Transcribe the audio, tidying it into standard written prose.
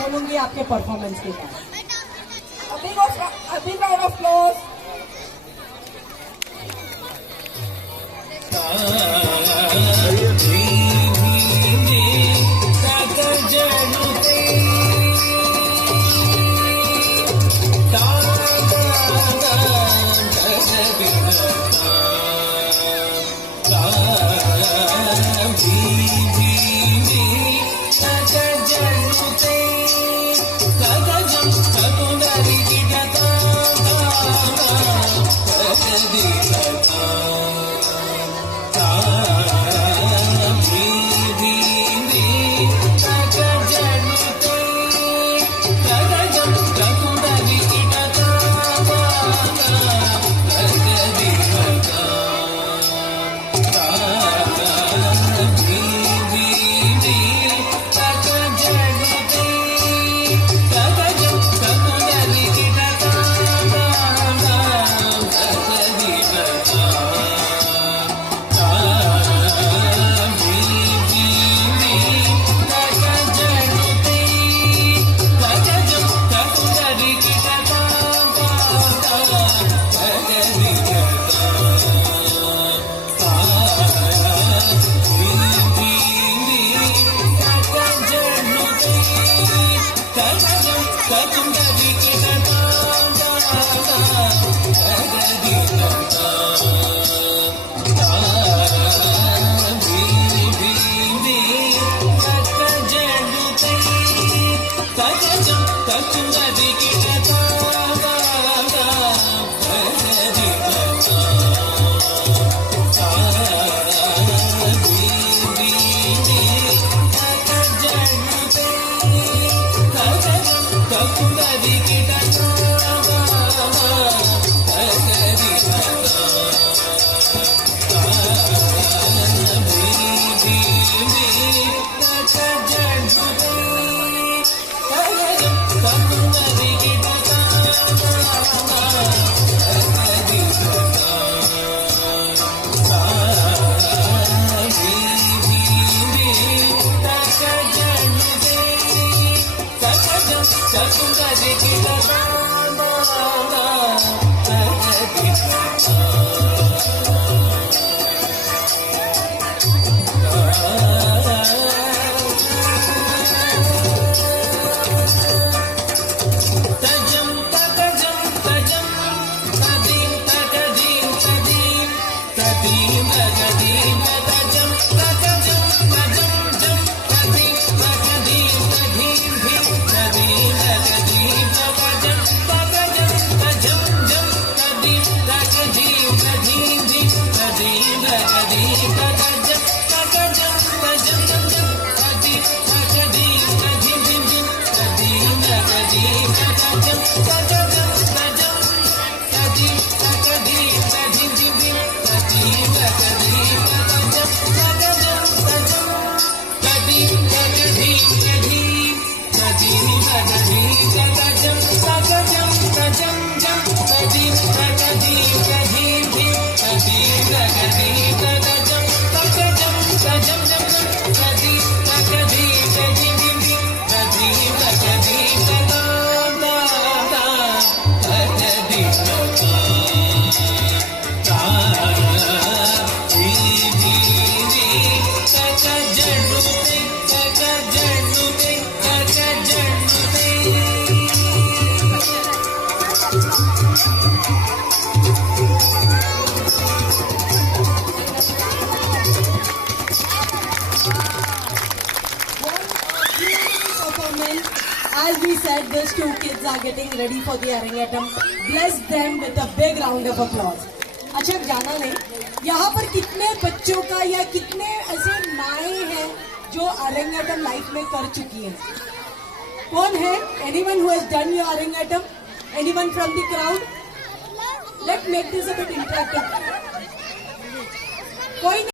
बोलूंगी आपके परफॉर्मेंस के बाद। A big round of applause. As we said, these two kids are getting ready for the Arangetam. Bless them with a big round of applause. अच्छा जाना नहीं, यहाँ पर कितने बच्चों का या कितने ऐसे माएँ हैं जो अरंगेटम लाइफ में कर चुकी हैं? कौन है? Anyone who has done your Arangetam? Anyone from the crowd? Let's make this a bit interactive. कोई